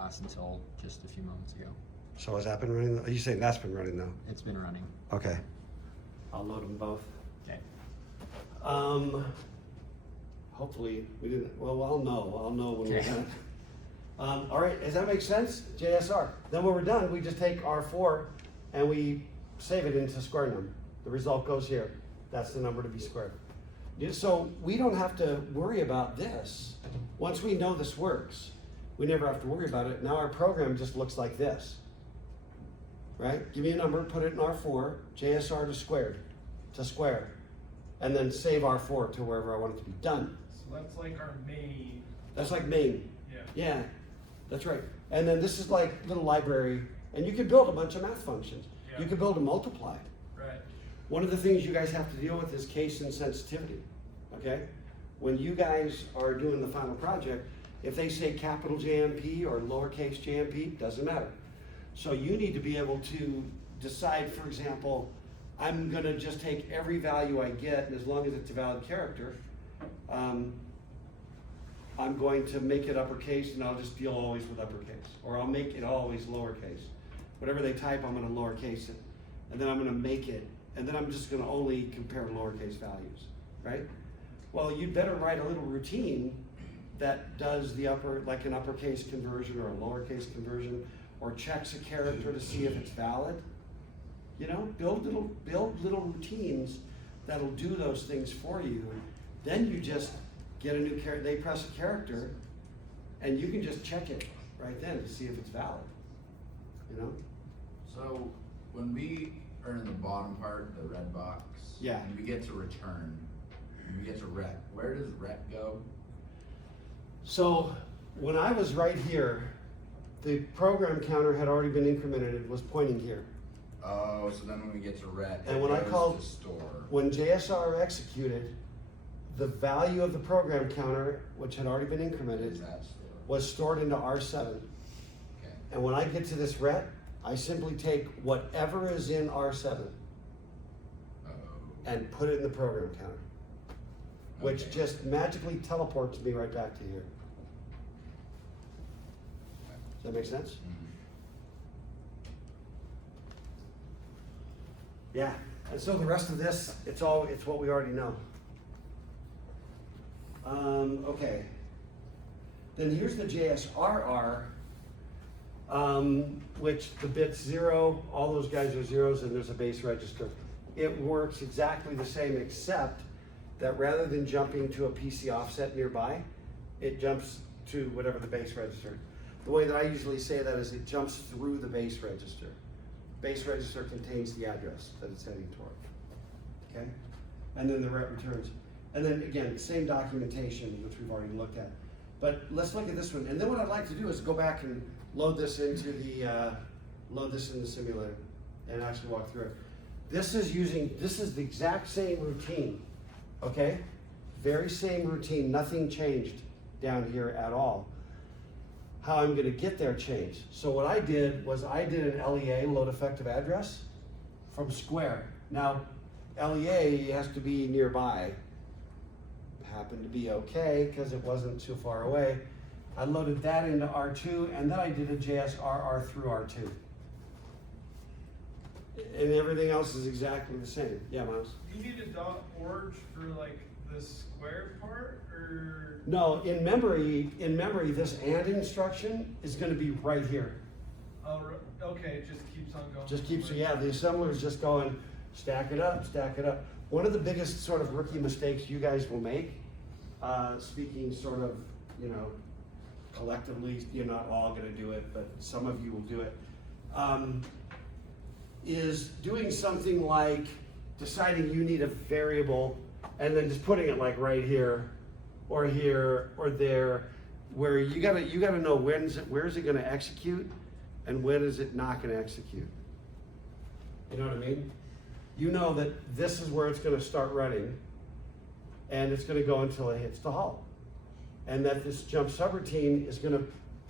class until just a few moments ago. So has that been running? You saying that's been running though? It's been running. Okay. I'll load them both. Okay. Hopefully we didn't, well, I'll know when we're Okay. done. All right, does that make sense? JSR. Then when we're done, we just take R4 and we save it into square number. The result goes here. That's the number to be squared. So we don't have to worry about this. Once we know this works, we never have to worry about it. Now our program just looks like this. Right? Give me a number, put it in R4, JSR to squared, to square, and then save R4 to wherever I want it to be done. So that's like our main. That's like main. Yeah. Yeah, that's right. And then this is like little library, and you can build a bunch of math functions. Yeah. You can build a multiply. Right. One of the things you guys have to deal with is case insensitivity, okay? When you guys are doing the final project, if they say capital JMP or lowercase JMP, doesn't matter. So you need to be able to decide, for example, I'm gonna just take every value I get, and as long as it's a valid character, I'm going to make it uppercase and I'll just deal always with uppercase. Or I'll make it always lowercase. Whatever they type, I'm gonna lowercase it. And then I'm gonna make it, and then I'm just gonna only compare lowercase values, right? Well, you'd better write a little routine that does the like an uppercase conversion or a lowercase conversion, or checks a character to see if it's valid. You know, build little routines that'll do those things for you. Then you just get a new character, they press a character, and you can just check it right then to see if it's valid, you know? So when we are in the bottom part, the red box, Yeah. and we get to return, and we get to rec, where does rec go? So when I was right here, the program counter had already been incremented, it was pointing here. Oh, so then when we get to rec, And it when I goes called- to store. When JSR executed, the value of the program counter, which had already been incremented, Is that store? was stored into R7. Okay. And when I get to this ret, I simply take whatever is in R7 Oh. and put it in the program counter, which Okay. just magically teleports me right back to here. Does that make sense? Mhm. Yeah. And so the rest of this, it's what we already know. Okay. Then here's the JSRR, which the bit's 0, all those guys are zeros, and there's a base register. It works exactly the same, except that rather than jumping to a PC offset nearby, it jumps to whatever the base register. The way that I usually say that is it jumps through the base register. Base register contains the address that it's heading toward, okay? And then the ret returns. And then again, same documentation, which we've already looked at. But let's look at this one. And then what I'd like to do is go back and load this into the, simulator and actually walk through it. This is the exact same routine, okay? Very same routine, nothing changed down here at all. How I'm gonna get there changed. So what I did was I did an LEA, load effective address, from square. Now, LEA has to be nearby. Happened to be okay, because it wasn't too far away. I loaded that into R2, and then I did a JSRR through R2. And everything else is exactly the same. Yeah, Miles? Do you need a .org for like the square part, or? No, in memory, this AND instruction is gonna be right here. Oh, okay, it just keeps on going. Just keeps, yeah, the assembler is just going, stack it up, stack it up. One of the biggest sort of rookie mistakes you guys will make, speaking sort of, you know, collectively, you're not all gonna do it, but some of you will do it, is doing something like deciding you need a variable and then just putting it like right here or there, where you gotta know where is it gonna execute and when is it not gonna execute. You know what I mean? You know that this is where it's gonna start running and it's gonna go until it hits the halt. And that this jump subroutine is gonna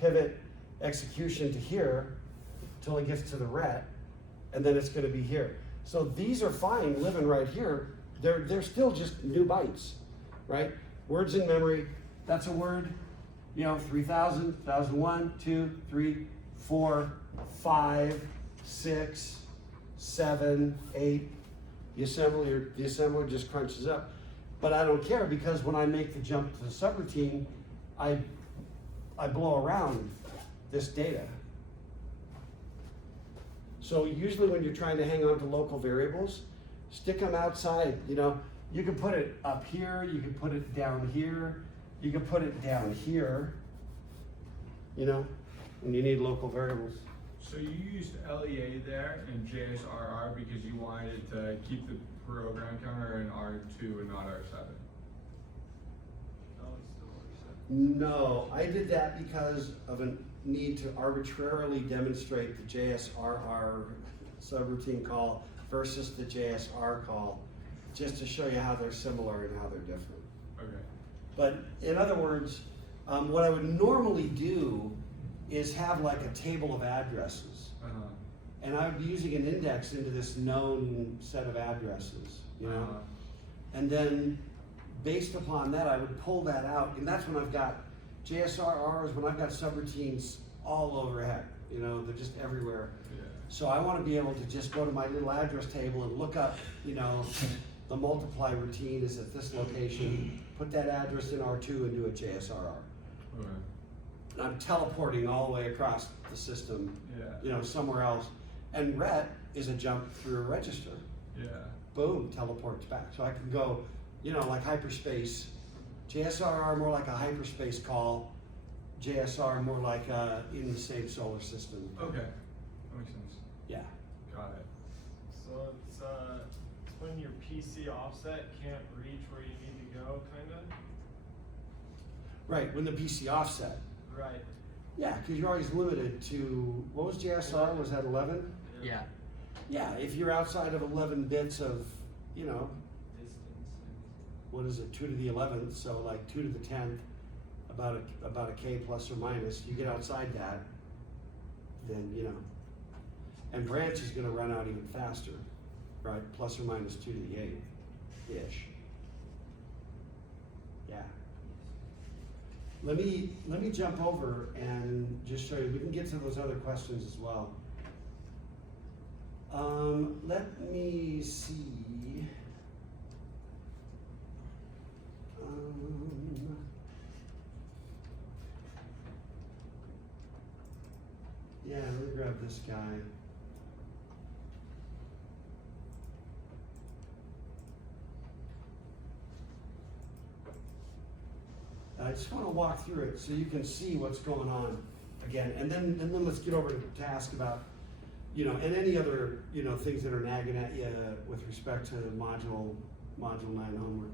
pivot execution to here till it gets to the ret, and then it's gonna be here. So these are fine living right here. They're still just new bytes, right? Words in memory, that's a word. you know, 3,000, 1,001, 2, 3, 4, 5, 6, 7, 8. The assembler just crunches up. But I don't care because when I make the jump to the subroutine, I blow around this data. So usually when you're trying to hang on to local variables, stick them outside. You know, you can put it up here, you can put it down here, you can put it down here, you know, when you need local variables. So you used LEA there in JSRR because you wanted to keep the program counter in R2 and not R7? No, it's still R7. No, I did that because of a need to arbitrarily demonstrate the JSRR subroutine call versus the JSR call, just to show you how they're similar and how they're different. Okay. But in other words, what I would normally do is have like a table of addresses. And I would be using an index into this known set of addresses, you know? And then based upon that, I would pull that out, and that's when I've got JSRRs, when I've got subroutines all over heck, you know, they're just everywhere. Yeah. So I want to be able to just go to my little address table and look up, you know, the multiply routine is at this location, put that address in R2 and do a JSRR. Okay. And I'm teleporting all the way across the system, Yeah. you know, somewhere else. And RET is a jump through a register. Yeah. Boom, teleports back. So I can go, you know, like hyperspace. JSRR more like a hyperspace call. JSR more like in the same solar system. Okay. That makes sense. Yeah. Got it. So it's when your PC offset can't reach where you need to go, kinda? Right, when the PC offset. Right. Yeah, because you're always limited to, what was JSR? Was that 11? Yeah. Yeah, if you're outside of 11 bits of, you know, Distance. what is it, 2 to the 11th, so like 2 to the 10th, about a K plus or minus, you get outside that, then, you know, and branch is gonna run out even faster, right, plus or minus 2 to the 8th-ish. Yeah. Let me jump over and just show you, we can get to those other questions as well. Let me see. Yeah, let me grab this guy. I just want to walk through it so you can see what's going on again, and then let's get over to ask about, you know, and any other, you know, things that are nagging at you with respect to module 9 homework.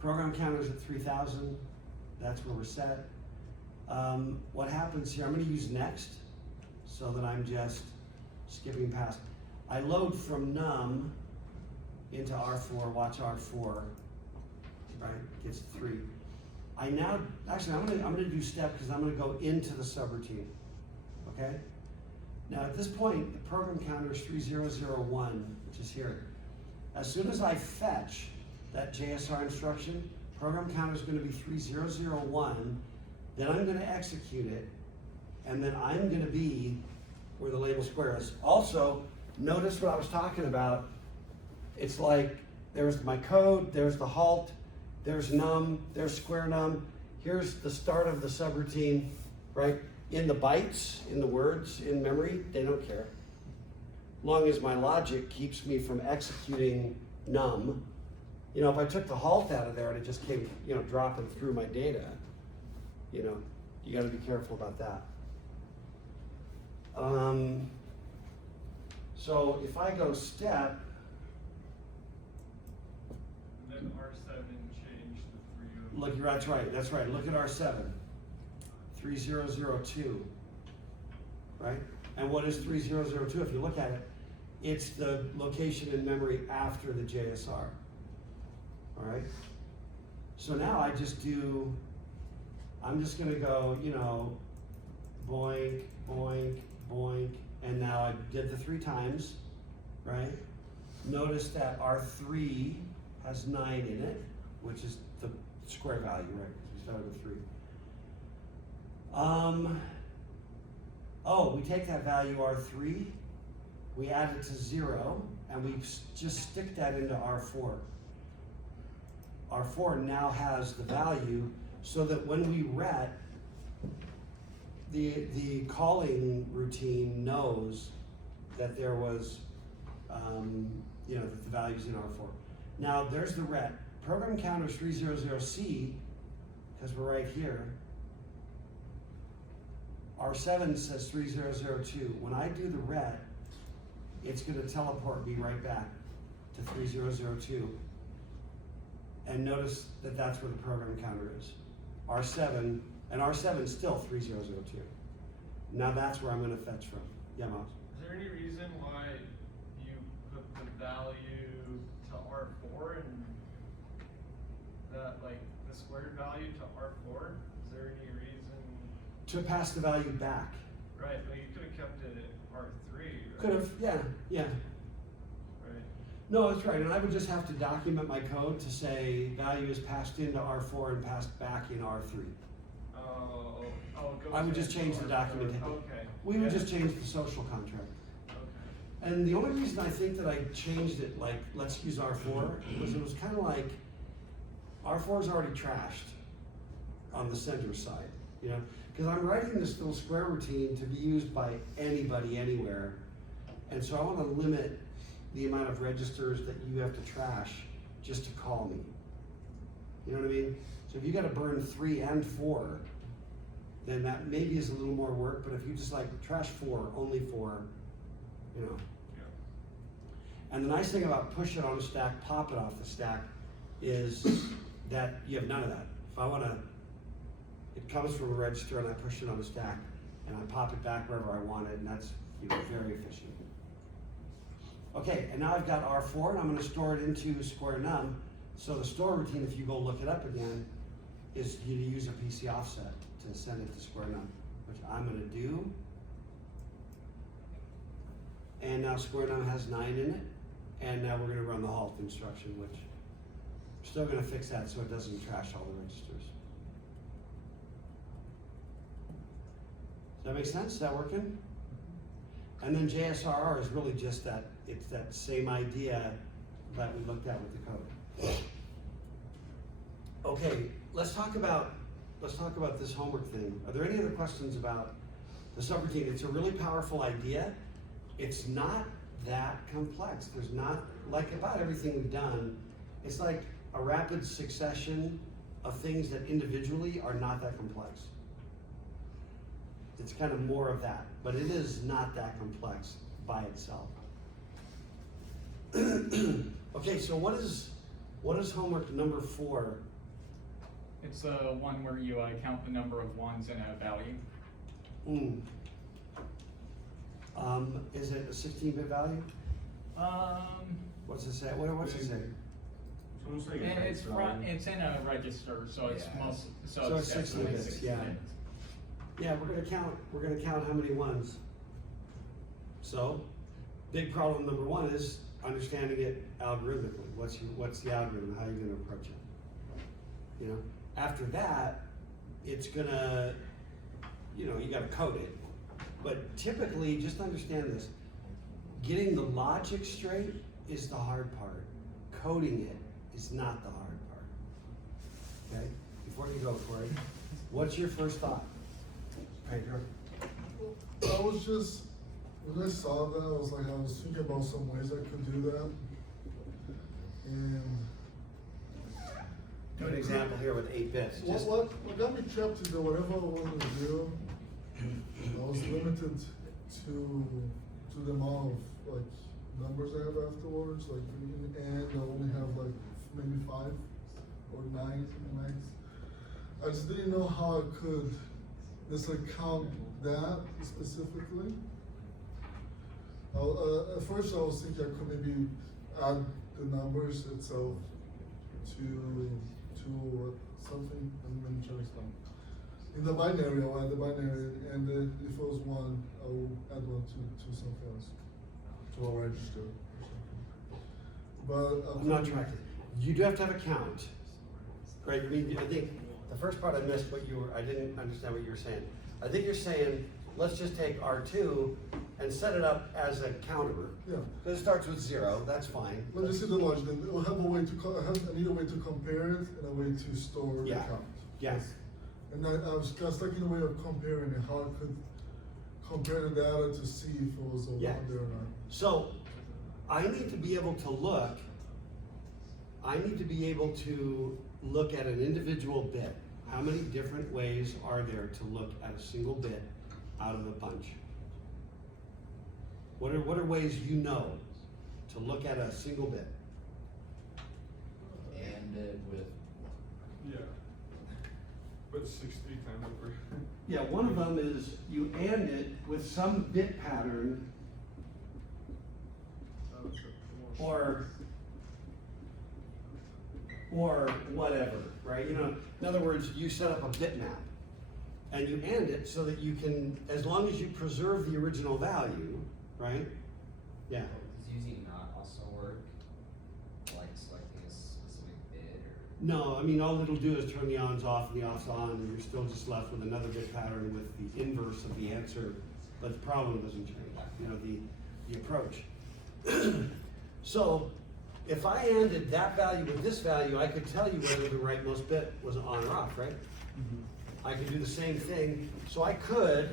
Program counters at 3,000. That's where we're set. What happens here? I'm going to use next, so that I'm just skipping past. I load from num into R4. Watch R4. Right, gets 3. I now, actually I'm gonna do step because I'm gonna go into the subroutine, okay? Now at this point, the program counter is 3001, which is here. As soon as I fetch that JSR instruction, program counter is gonna be 3001, then I'm gonna execute it, and then I'm gonna be where the label square is. Also, notice what I was talking about. It's like, there's my code, there's the halt, there's num, there's square num. Here's the start of the subroutine, right? In the bytes, in the words, in memory, they don't care. Long as my logic keeps me from executing num. You know, if I took the halt out of there and it just came, you know, dropping through my data, you know, you gotta be careful about that. So if I go step, And then R7 changed the 3. look, that's right. Look at R7, 3002, right? And what is 3002? If you look at it, it's the location in memory after the JSR, all right? So now I just do, I'm just gonna go, you know, boink, boink, boink, and now I did the 3 times, right? Notice that R3 has 9 in it, which is the square value, right? instead of a 3. Oh, we take that value R3, we add it to 0, and we just stick that into R4. R4 now has the value so that when we ret, the calling routine knows that there was, that the value's in R4. Now there's the ret. Program counter 300C, because we're right here. R7 says 3002. When I do the ret, it's going to teleport me right back to 3002. And notice that that's where the program counter is. R7, and R7 is still 3002. Now that's where I'm going to fetch from. Yeah, Miles? Is there any reason why you put the value to R4 and that, like, the squared value to R4? Is there any reason? To pass the value back. Right, but you could have kept it at R3, right? Could have, yeah. Right. No, that's right, and I would just have to document my code to say value is passed into R4 and passed back in R3. Oh, it goes I would just change the into documentation. Okay. We would Yeah. just change the social contract. Okay. And the only reason I think that I changed it, like, let's use R4, was it was kind of like, R4 is already trashed on the sender side, Because I'm writing this little square routine to be used by anybody, anywhere. And so I want to limit the amount of registers that you have to trash just to call me. You know what I mean? So if you got to burn 3 and 4, then that maybe is a little more work, but if you just like trash 4, only 4, Yeah. And the nice thing about push it on a stack, pop it off the stack, is that you have none of that. If I want to, it comes from a register and I push it on a stack and I pop it back wherever I want it, and that's very efficient. Okay, and now I've got R4 and I'm going to store it into square num. So the store routine, if you go look it up again, is you use a PC offset to send it to square num, which I'm going to do. And now square num has 9 in it, and now we're going to run the halt instruction, which we're still going to fix that so it doesn't trash all the registers. Does that make sense? Is that working? And then JSRR is really just that, it's that same idea that we looked at with the code. Okay, let's talk about this homework thing. Are there any other questions about the subroutine? It's a really powerful idea. It's not that complex. There's not, like about everything we've done, it's like a rapid succession of things that individually are not that complex. It's kind of more of that, but it is not that complex by itself. Okay, so what is homework number 4? It's one where you count the number of ones in a value. Is it a 16-bit value? What's it say? What's it say? And it's in a register, so it's So it's 16 definitely bits, 16 yeah. bits. Yeah, we're gonna count how many ones. So, big problem number 1 is understanding it algorithmically. What's the algorithm? How are you gonna approach it? After that, it's gonna, you gotta code it. But typically, just understand this, getting the logic straight is the hard part. Coding it is not the hard part. Okay? Before you go, Corey, what's your first thought? Pedro? I was just, when I saw that, I was thinking about some ways I could do that. And Do an example here with 8 bits. Just, what got me trapped is that whatever I wanted to do, I was limited to the amount of numbers I have afterwards. In the end, I only have maybe 5 or 9 max. I just didn't know how I could necessarily count that specifically. At first, I was thinking I could maybe add the numbers itself to something. Let me try to explain. In the binary, I'll add the binary, and then if it was 1, I'll add 1 to something else, to a register or something. But I'm not tracking. You do have to have a count, right? I think the first part I missed I didn't understand what you were saying. I think you're saying, let's just take R2 and set it up as a counter. Yeah. Because it starts with 0, that's fine. Let's just see the logic, then we'll have a way to, I need a way to compare it and a way to store the Yeah. count. Yes. And I was stuck in a way of comparing it, how I could compare the data to see if it was a Yeah. one there or not. So I need to be able to look at an individual bit. How many different ways are there to look at a single bit out of a bunch? What are ways you know to look at a single bit? And it with, Yeah. But 63 times over. Yeah, one of them is you AND it with some bit pattern or whatever, right? You know, in other words, you set up a bitmap and you AND it so that you can, as long as you preserve the original value, right? Yeah. Does using not also work? Like selecting a specific bit or? No, I mean, all it'll do is turn the ons off and the offs on, and you're still just left with another bit pattern with the inverse of the answer, but the problem doesn't change, you know, the approach. So, if I ANDed that value with this value, I could tell you whether the rightmost bit was on or off, right? I could do the same thing, so I could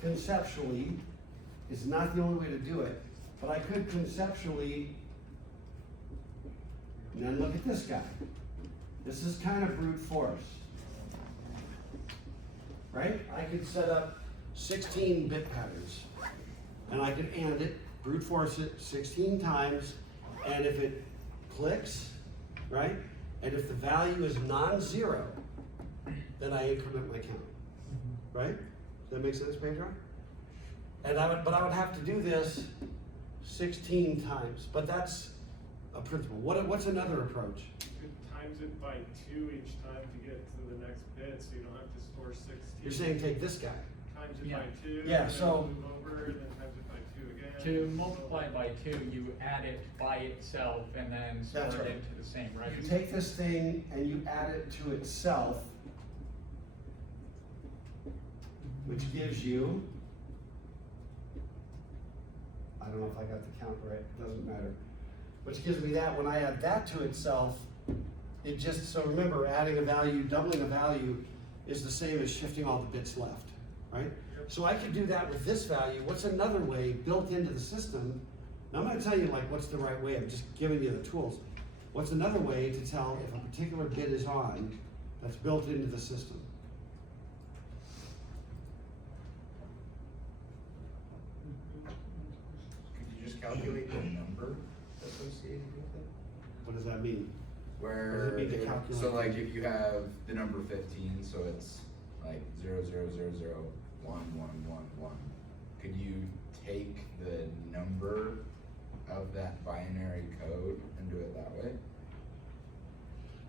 conceptually, it's not the only way to do it, but I could conceptually, and then look at this guy. This is kind of brute force, right? I could set up 16 bit patterns, and I could AND it, brute force it 16 times, and if it clicks, right? And if the value is non-zero, then I increment my count, right? Does that make sense, Pedro? And but I would have to do this 16 times, but that's a principle. What's another approach? You could times it by 2 each time to get to the next bit, so you don't have to store 16. You're saying take this guy. Times it Yeah. by 2. Yeah, and then so- move over, and then times it by 2 again. To multiply by 2, you add it by itself and then store That's it right. into the same register. You take this thing and you add it to itself, which gives you, I don't know if I got the count right, it doesn't matter. Which gives me that, when I add that to itself, it just, so remember, adding a value, doubling a value is the same as shifting all the bits left, right? So I could do that with this value. What's another way built into the system? Now I'm gonna tell you like what's the right way, I'm just giving you the tools. What's another way to tell if a particular bit is on that's built into the system? could you just calculate the number associated with it? What does that mean? Where, What does it mean to calculate? so like if you have the number 15, so it's like 0, 0, 0, 0, 1, 1, 1, 1. Could you take the number of that binary code and do it that way?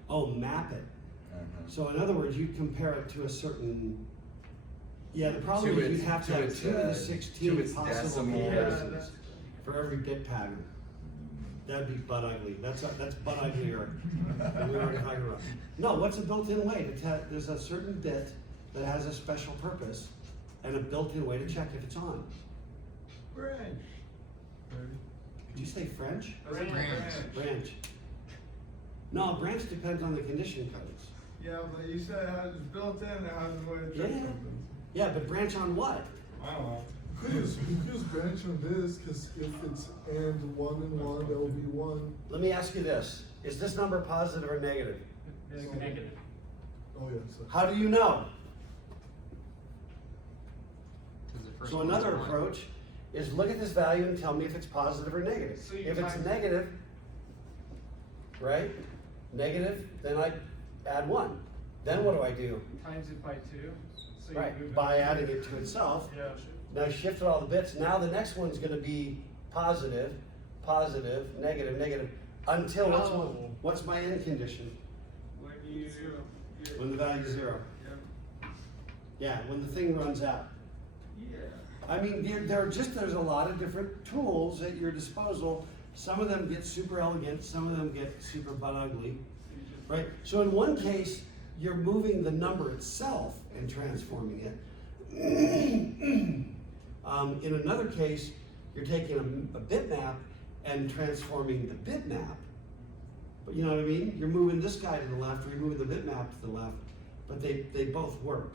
Oh, map it. So in other words, you'd compare it to a certain, yeah, the problem To is you'd its- have to to have its, 2 to the to 16 its possible decimal. comparisons for every bit pattern. That'd be butt ugly. That's butt uglier than we already talking about. No, what's a built-in way to tell? There's a certain bit that has a special purpose and a built-in way to check if it's on. Branch. Did you say French? Branch. Branch. No, branch depends on the condition codes. Yeah, but you said it has built in, it has a way to check Yeah. something. Yeah, but branch on what? I don't know. You could use branch on this, cause if it's and 1 and 1, that would be 1. Let me ask you this. Is this number positive or negative? Negative. Oh, yeah, so. How do you know? 'Cause the first So one's another one. approach is look at this value and tell me if it's positive or negative. So you If it's times- negative, right? Negative, then I add 1. Then what do I do? Times it by 2. So you Right, move by it- adding it to itself. Yeah. Now shifted all the bits. Now the next one's gonna be positive, positive, negative, negative, until Oh. what's my end condition? When you. When the value's 0. Yep. Yeah, when the thing runs out. Yeah. I mean, there's a lot of different tools at your disposal. Some of them get super elegant, some of them get super butt ugly, right? So in one case, you're moving the number itself and transforming it. In another case, you're taking a bitmap and transforming the bitmap. But you know what I mean? You're moving this guy to the left, or you're moving the bitmap to the left, but they both work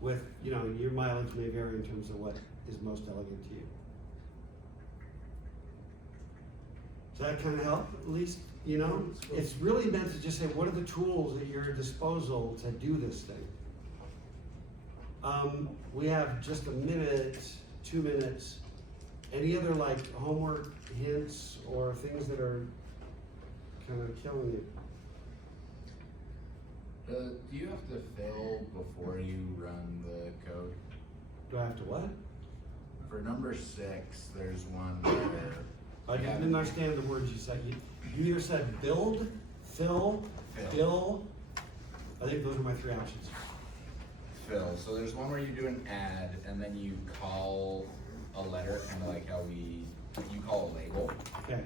with, you know, your mileage may vary in terms of what is most elegant to you. Does that kind of help, at least? You know, it's really meant to just say, what are the tools at your disposal to do this thing? We have just a minute, 2 minutes. Any other like homework hints or things that are kind of killing you? Do you have to fill before you run the code? Do I have to what? For number 6, there's one where. I didn't understand the words you said. You either said build, fill, bill. I think those are my 3 options. Fill. So there's one where you do an add and then you call a letter, kind of like how you call a label. Okay.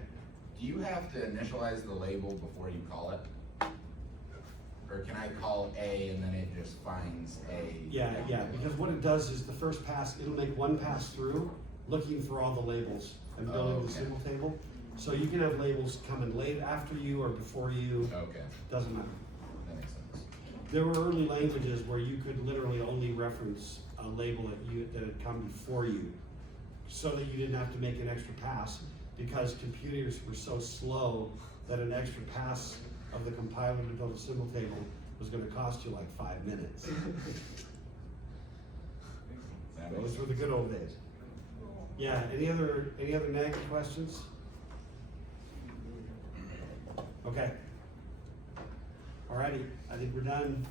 Do you have to initialize the label before you call it? Or can I call A and then it just finds A? Yeah, because what it does is the first pass, it'll make one pass through looking for all the labels and building the okay. symbol table. So you can have labels coming late after you or before you, Okay, doesn't matter. that makes sense. There were early languages where you could literally only reference a label that had come before you, so that you didn't have to make an extra pass, because computers were so slow that an extra pass of the compiler to build a symbol table was gonna cost you like 5 minutes. That makes Those were the good old days. Yeah, any other nagging questions? Okay. Alrighty, I think we're done.